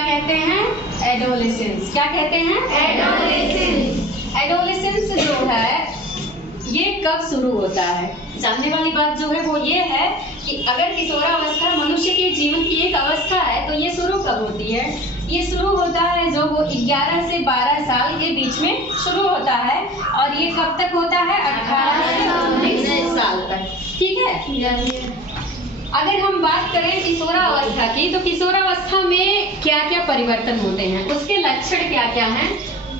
कहते हैं? एडोलेसेंस। क्या कहते हैं? एडोलेसेंस। एडोलेसेंस जो है ये कब शुरू होता है? जानने वाली बात जो है वो ये है कि अगर किशोरावस्था मनुष्य के जीवन की एक अवस्था है तो ये शुरू कब होती है? ये शुरू होता है जो वो 11 से 12 साल के बीच में शुरू होता है और ये कब तक होता है? 18 से 19 साल तक। ठीक है। अगर हम बात करें किशोरावस्था की तो किशोरावस्था में क्या क्या परिवर्तन होते हैं, उसके लक्षण क्या क्या हैं,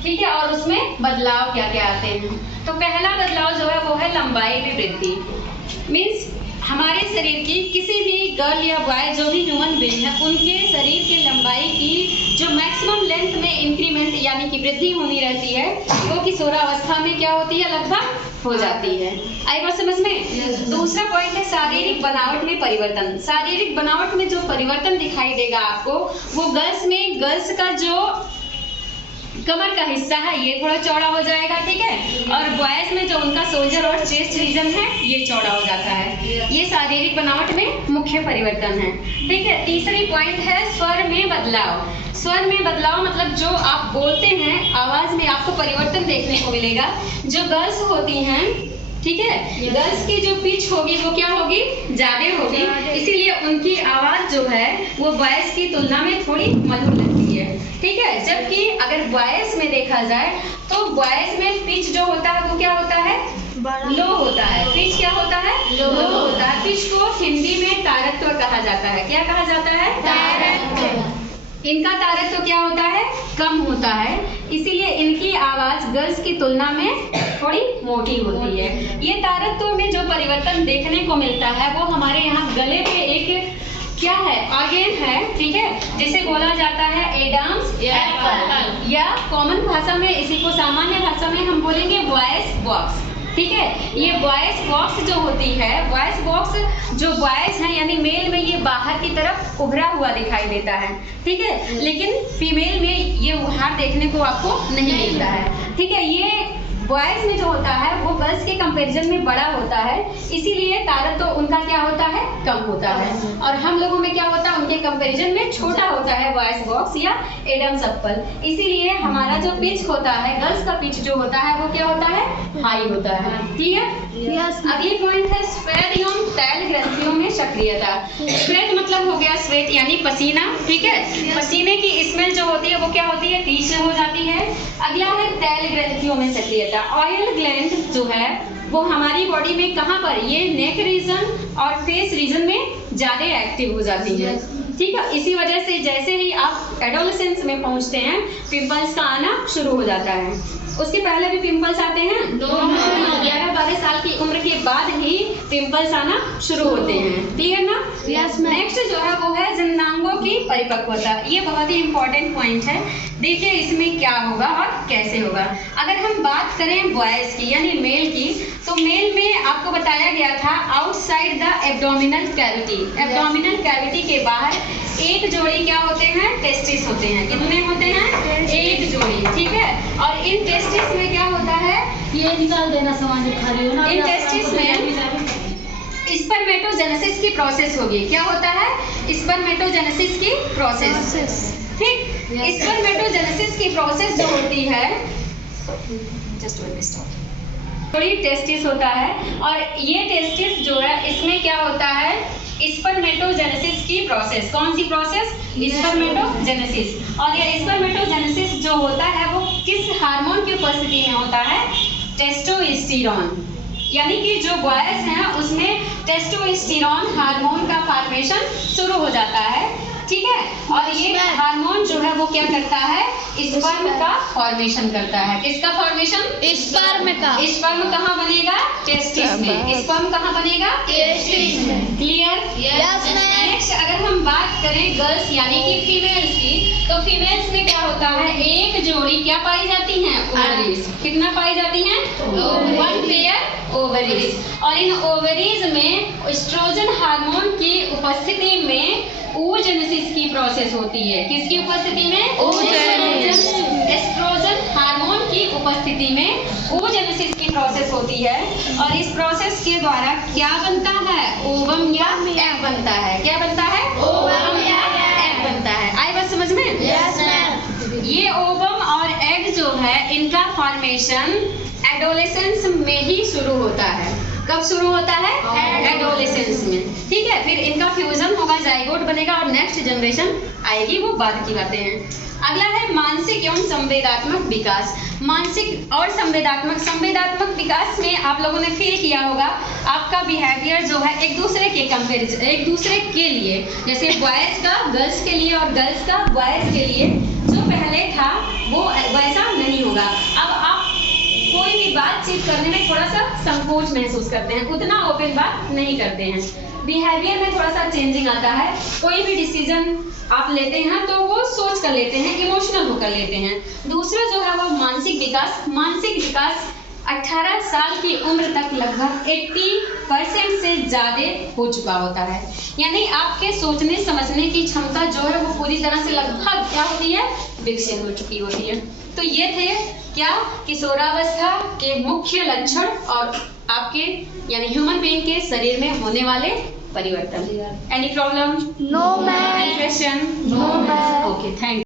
ठीक है, और उसमें बदलाव क्या क्या आते हैं। तो पहला बदलाव जो है वो है लंबाई में वृद्धि। मीन्स हमारे शरीर की किसी भी गर्ल या बॉय जो भी ह्यूमन बीइंग है उनके शरीर की लंबाई की जो मैक्सिमम लेंथ में इंक्रीमेंट यानी कि वृद्धि होनी रहती है वो किशोरावस्था में क्या होती है? लगभग हो जाती है। आई बात समझ में? दूसरा पॉइंट है शारीरिक बनावट में परिवर्तन। शारीरिक बनावट में जो परिवर्तन दिखाई देगा आपको वो गर्ल्स का जो कमर का हिस्सा है ये थोड़ा चौड़ा हो जाएगा, ठीक है, और बॉयज में जो उनका शोल्डर और चेस्ट रीजन है ये चौड़ा हो जाता है। ये शारीरिक बनावट में मुख्य परिवर्तन है। ठीक है। तीसरी पॉइंट है स्वर में बदलाव। स्वर में बदलाव मतलब जो आप बोलते हैं आवाज में आपको परिवर्तन देखने को मिलेगा। जो गर्ल्स होती हैं, ठीक है, गर्ल्स की जो पिच होगी वो क्या होगी? ज्यादा होगी, इसीलिए उनकी आवाज जो है वो बॉयज की तुलना में थोड़ी मधुर लगती है। ठीक है। जबकि अगर बॉयज में देखा जाए तो बॉयज में पिच जो होता है वो क्या होता है? लो होता है। पिच क्या होता है? लो होता है। पिच को हिंदी में तारत्व कहा जाता है। क्या कहा जाता है? तारत्व। इनका तारत्व क्या होता है? कम होता है, इसीलिए इनकी आवाज गर्ल्स की तुलना में थोड़ी मोटी होती है। ये तारत्व में जो परिवर्तन देखने को मिलता है वो हमारे यहाँ गले पे एक क्या है? ऑर्गन है, ठीक है, जिसे बोला जाता है एडम्स एप्पल, या कॉमन भाषा में इसी को सामान्य भाषा में हम बोलेंगे वॉइस बॉक्स। ठीक है। ये वॉइस बॉक्स जो होती है, वॉइस बॉक्स जो बॉयज हैं यानी मेल में ये बाहर की तरफ उभरा हुआ दिखाई देता है, ठीक है, लेकिन फीमेल में ये उभार देखने को आपको नहीं मिलता है। ठीक है। ये बॉयज में जो होता है वो गर्ल्स के कंपैरिजन में बड़ा होता है, इसीलिए तारत्व तो उनका क्या होता है? कम होता है, और हम लोगों में क्या होता है? उनके कंपैरिजन में छोटा होता है वॉइस बॉक्स या एडम्स एप्पल। इसीलिए हमारा जो पिच होता है, गर्ल्स का पिच जो होता है वो क्या होता है? हाई होता है। ठीक है। अगली पॉइंट है स्वेद एवं तैल ग्रंथियों में सक्रियता। स्वेद मतलब हो गया स्वेट यानी पसीना, ठीक है, पसीने की स्मेल जो होती है वो क्या होती है? तीक्ष्ण हो जाती है। अगला है तैल ग्रंथियों में सक्रियता। ऑयल ग्लैंड जो है वो हमारी बॉडी में कहाँ पर? ये नेक रीजन और फेस रीजन में ज्यादा एक्टिव हो जाती है। ठीक है। इसी वजह से जैसे ही आप एडोलेसेंस में पहुंचते हैं पिंपल्स का आना शुरू हो जाता है। उसके पहले भी पिंपल्स आते हैं? 11-12 साल की उम्र के बाद ही पिंपल्स आना शुरू होते हैं। क्लियर ना? यस। नेक्स्ट जो है वो है जननांगों की परिपक्वता। ये बहुत ही इंपॉर्टेंट पॉइंट है। देखिए इसमें क्या होगा और कैसे होगा। अगर हम बात करें बॉयज की यानी मेल की, तो मेल में आपको बताया गया था outside the abdominal cavity. Abdominal cavity के बाहर एक जोड़ी क्या होते हैं? टेस्टिस होते हैं। कितने होते हैं? एक जोड़ी। ठीक है। और इन टेस्टिस में क्या होता है? ये निकाल देना सामान जो खा रही हो ना। इन टेस्टिस में स्पर्मेटोजेनेसिस की प्रोसेस होगी। क्या होता है? स्पर्मेटोजेनेसिस की प्रोसेस। ठीक। स्पर्मेटोजेनेसिस की प्रोसेस जो होती है, थोड़ी टेस्टिस होता है, और ये टेस्टिस जो है इसमें क्या होता है? स्पर्मेटोजेनेसिस की प्रोसेस। कौन सी प्रोसेस? स्पर्मेटोजेनेसिस। और ये स्पर्मेटोजेनेसिस जो होता है वो किस हार्मोन की उपस्थिति में होता है? टेस्टोस्टेरोन। यानी कि जो बॉयज हैं उसमें टेस्टोस्टेरोन हार्मोन का फॉर्मेशन शुरू हो जाता है। ठीक है। और ये हार्मोन जो है वो क्या करता है? स्पर्म का फॉर्मेशन करता है। किसका फॉर्मेशन? स्पर्म का। स्पर्म कहाँ बनेगा? टेस्टिस में। स्पर्म कहाँ बनेगा? टेस्टिस में। क्लियर? यस। नेक्स्ट अगर हम बात करें गर्ल्स यानी कि फीमेल्स की, तो फीमेल्स में क्या होता है? एक जोड़ी क्या पाई जाती हैं? ओवरीज। कितना पाई जाती हैं? 1 पेयर ओवरीज। और इन ओवरीज में एस्ट्रोजन हार्मोन की उपस्थिति में oogenesis की प्रोसेस होती है। किसकी उपस्थिति में? एस्ट्रोजन हार्मोन की उपस्थिति में oogenesis की प्रोसेस होती है, और इस प्रोसेस के द्वारा क्या बनता है? ओवम या एग बनता है। क्या बनता है? ओवम या एग बनता है। आई बात समझ में? ये ओवम और एग जो है इनका फॉर्मेशन एडोलेसेंस में ही शुरू होता है। कब शुरू होता है? एडोलेसेंस में। ठीक है, फिर इनका फ्यूजन होगा, जाइगोट बनेगा और नेक्स्ट जनरेशन आएगी, वो बाद की बातें हैं। अगला है मानसिक एवं संवेदात्मक विकास। मानसिक और संवेदात्मक विकास में आप लोगों ने फील किया होगा आपका बिहेवियर जो है एक दूसरे के कंपैरिजन, एक दूसरे के लिए, जैसे बॉयज का गर्ल्स के लिए और गर्ल्स का बॉयज के लिए जो पहले था वो वैसा नहीं होगा। अब आप कोई भी बातचीत करने में थोड़ा सा संकोच महसूस करते हैं, उतना ओपन बात नहीं करते हैं, बिहेवियर में थोड़ा सा चेंजिंग आता है। कोई भी डिसीजन आप लेते हैं तो वो सोच कर लेते हैं, इमोशनल होकर लेते हैं। दूसरा जो है वो मानसिक विकास 18 साल की उम्र तक लगभग 80% से ज़्यादा हो चुका होता है। यानी आपके सोचने समझने की क्षमता जो है वो पूरी तरह से लगभग क्या होती है? विकसित हो चुकी होती है। तो ये थे क्या किशोरावस्था के मुख्य लक्षण और आपके यानी ह्यूमन बीइंग के शरीर में होने वाले परिवर्तन। Any problem? No, ma'am. Any question? No, ma'am. Okay, thank